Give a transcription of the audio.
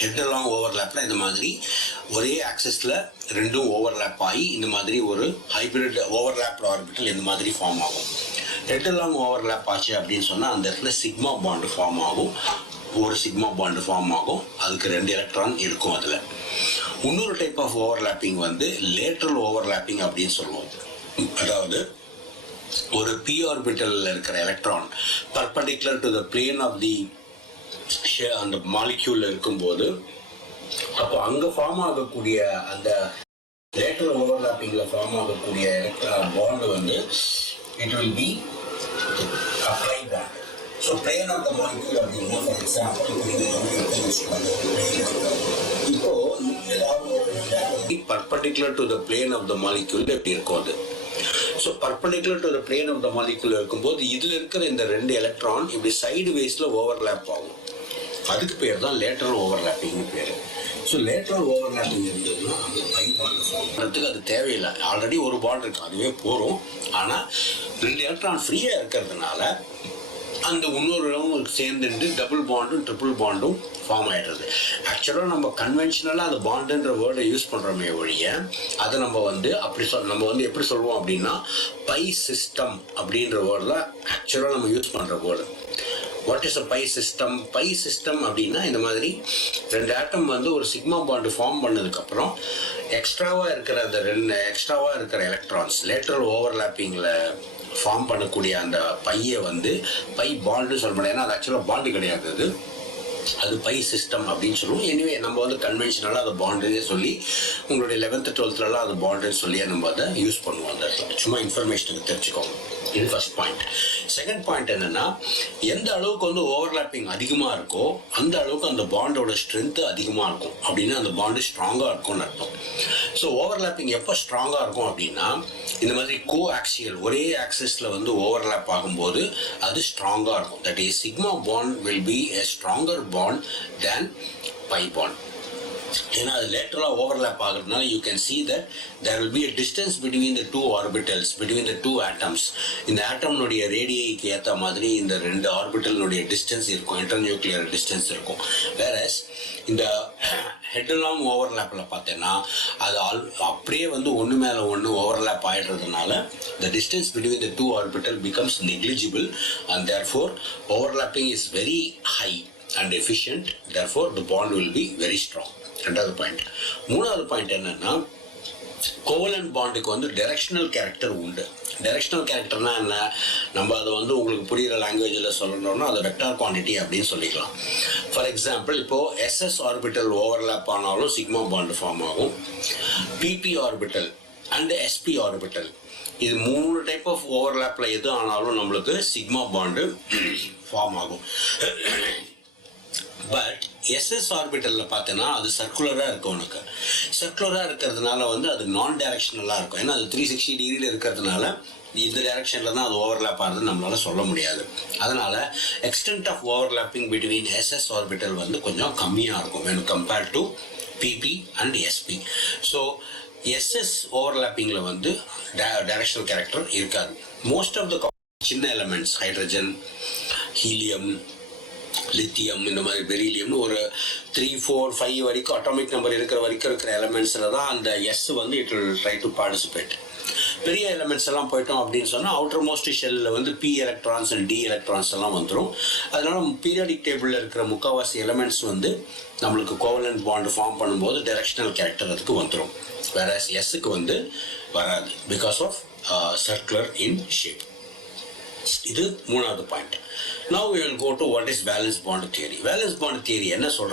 Head along ஓவர்லேப்பில் இந்த மாதிரி ஒரே ஆக்சஸில் ரெண்டும் ஓவர்லேப் ஆகி இந்த மாதிரி ஒரு ஹைப்ரிட் ஓவர்லேப்டு ஆர்பிட்டல் இந்த மாதிரி ஃபார்ம் ஆகும். ஹெட் அலாங் ஓவர்லேப் ஆச்சு அப்படின்னு சொன்னால் அந்த இடத்துல சிக்மா பாண்டு ஃபார்ம் ஆகும். ஒரு சிக்மா பாண்டு ஃபார்ம் ஆகும். அதுக்கு 2 எலக்ட்ரான் இருக்கும். அதில் இன்னொரு டைப் ஆஃப் ஓவர்லேப்பிங் வந்து லேட்ரல் ஓவர்லேப்பிங் அப்படின்னு சொல்லுவோம். அதாவது ஒரு p ஆர்பிட்டலில் இருக்கிற electron perpendicular to the plane of the அந்த மாலிக்யூல் இருக்கும்போது அப்போ அங்கே ஃபார்ம் ஆகக்கூடிய அந்த லேட்டரல் ஓவர்லாப்பிங்கில் ஃபார்ம் ஆகக்கூடிய பாண்டு வந்து it will be apply band. So plane of the molecule அப்படின்னா ஃபார் எக்ஸாம்பிள் இப்போ perpendicular to the plane of the molecule எப்படி இருக்கும் அது. So perpendicular to the plane of the molecule இருக்கும்போது இதில் இருக்கிற இந்த 2 எலக்ட்ரான் இப்படி சைடு வேஸில் ஓவர்லேப் ஆகும். அதுக்கு பேர் தான் லேட்டரல் ஓவர்லேப்பிங்னு பேர். ஸோ லேட்டரல் ஓவர்லேப்பிங் இருந்ததுன்னா அது பை பாண்ட் ஃபார்ம் பண்ணுறதுக்கு அது தேவையில்லை. ஆல்ரெடி ஒரு பாண்ட் இருக்குது, அதுவே போகிறோம். ஆனால் 2 எலக்ட்ரான் ஃப்ரீயாக இருக்கிறதுனால அந்த இன்னொரு சேர்ந்துட்டு டபுள் பாண்டும் ட்ரிபிள் பாண்டும் ஃபார்ம் ஆகிடுறது. ஆக்சுவலாக நம்ம கன்வென்ஷனலாக அந்த பாண்டுன்ற வேர்டை யூஸ் பண்ணுறோமே ஒழிய அதை நம்ம வந்து அப்படி நம்ம வந்து எப்படி சொல்லுவோம் அப்படின்னா பை சிஸ்டம் அப்படின்ற வேர்டு தான் ஆக்சுவலாக நம்ம யூஸ் பண்ணுற word. What is a pi system? Pi system அப்படின்னா இந்த மாதிரி 2 ஆட்டம் வந்து ஒரு சிக்மா பாண்டு ஃபார்ம் பண்ணதுக்கப்புறம் எக்ஸ்ட்ராவாக இருக்கிற அந்த 2 எக்ஸ்ட்ராவாக இருக்கிற எலக்ட்ரான்ஸ் லேட்டரல் ஓவர்லேப்பிங்கில் ஃபார்ம் பண்ணக்கூடிய அந்த பையை வந்து பை பாண்டுன்னு சொல்ல முடியாது. ஏன்னா அது ஆக்சுவலாக பாண்டு கிடையாது, அது பை சிஸ்டம் அப்படின்னு சொல்லுவோம். எனிவே நம்ம வந்து கன்வென்ஷனலாக அதை பாண்டுன்னே சொல்லி உங்களுடைய 11th 12th அது பாண்டுன்னு சொல்லி நம்ம அதை யூஸ் பண்ணுவோம். அந்த சும்மா இன்ஃபர்மேஷனுக்கு தெரிஞ்சுக்கோங்க. இது ஃபர்ஸ்ட் பாயிண்ட். செகண்ட் பாயிண்ட் என்னென்னா எந்த அளவுக்கு வந்து ஓவர்லேப்பிங் அதிகமாக இருக்கோ அந்த அளவுக்கு அந்த பாண்டோட ஸ்ட்ரென்த்து அதிகமாக இருக்கும். அப்படின்னா அந்த பாண்டு ஸ்ட்ராங்காக இருக்கும்னு அர்த்தம். ஸோ ஓவர்லேப்பிங் எப்போ ஸ்ட்ராங்காக இருக்கும் அப்படின்னா இந்த மாதிரி கோ ஆக்சியல் ஒரே ஆக்சிஸில் வந்து ஓவர்லேப் ஆகும்போது அது ஸ்ட்ராங்காக இருக்கும். That is sigma bond will be a stronger bond than pi bond. ஏன்னா அது லேட்டரலாக ஓவர்லேப் ஆகுறதுனால you can see that there will be a distance between the 2 orbitals between the 2 atoms. இந்த ஆட்டம்னுடைய ரேடியைக்கு ஏற்ற மாதிரி இந்த 2 ஆர்பிட்டலினுடைய டிஸ்டன்ஸ் இருக்கும், இன்டர்நியூக்ளியர் டிஸ்டன்ஸ் இருக்கும். வேறஸ் இந்த ஹெட் அலாங் ஓவர்லேப்பில் பார்த்தீங்கன்னா அது அப்படியே வந்து ஒன்று மேலே ஒன்று ஓவர்லேப் ஆகிடுறதுனால the distance between the 2 orbital becomes negligible and therefore overlapping is very high and efficient, therefore the bond will be very strong. ரெண்டாவது பாயிண்ட். மூணாவது பாயிண்ட் என்னன்னா கோவலன்ட் பாண்டுக்கு வந்து டைரக்ஷனல் கேரக்டர் உண்டு. டைரக்ஷனல் கேரக்டர்னா என்ன? நம்ம அதை வந்து உங்களுக்கு புரிகிற லாங்குவேஜில் சொல்லணும்னா அதை வெக்டார் குவான்டிட்டி அப்படின்னு சொல்லிக்கலாம். ஃபார் எக்ஸாம்பிள் இப்போது எஸ்எஸ் ஆர்பிட்டல் ஓவர்லேப் ஆனாலும் சிக்மா பாண்டு ஃபார்ம் ஆகும். PP orbital and SP orbital இது 3 டைப் ஆஃப் ஓவர்லேப்பில் எது ஆனாலும் நம்மளுக்கு சிக்மா பாண்டு ஃபார்ம் ஆகும். பட் எஸ்எஸ் ஆர்பிட்டலில் பார்த்தீங்கன்னா அது சர்க்குலராக இருக்கும். உனக்கு சர்க்குலராக இருக்கிறதுனால வந்து அது நான் டைரக்ஷனலாக இருக்கும். ஏன்னா அது 360 டிகிரியில் இருக்கிறதுனால இந்த டைரக்ஷனில் தான் அது ஓவர்லேப் ஆகுதுன்னு நம்மளால் சொல்ல முடியாது. அதனால் extent of overlapping between s s orbital வந்து கொஞ்சம் கம்மியாக இருக்கும் when compared to p p and s p. So s s ஓவர்லேப்பிங்கில் வந்து டைரக்ஷனல் கேரக்டர் இருக்காது. மோஸ்ட் ஆஃப் த சின்ன எலமெண்ட்ஸ் ஹைட்ரஜன், ஹீலியம், லித்தியம், இந்த மாதிரி பெரிலியம்னு ஒரு 3, 4, 5 வரைக்கும் அட்டாமிக் நம்பர் இருக்கிற வரைக்கும் இருக்கிற எலமெண்ட்ஸில் தான் அந்த எஸ் வந்து it will try to participate. பெரிய எலமெண்ட்ஸ் எல்லாம் போயிட்டோம் அப்படின்னு சொன்னால் அவுட்டர் மோஸ்ட் ஷெல்லில் வந்து p electrons and d electrons எல்லாம் வந்துடும். அதனால பீரியாடிக் டேபிளில் இருக்கிற முக்கால்வாசி எலமெண்ட்ஸ் வந்து நம்மளுக்கு கோவலன்ட் பாண்டு ஃபார்ம் பண்ணும்போது டைரக்ஷனல் கேரக்டர் அதுக்கு வந்துடும். வேற எஸ்ஸுக்கு வந்து வராது because of circular in shape. இது மூணாவது point. Now we will go to what is valence bond theory. Valence bond theory என்ன சொல்ற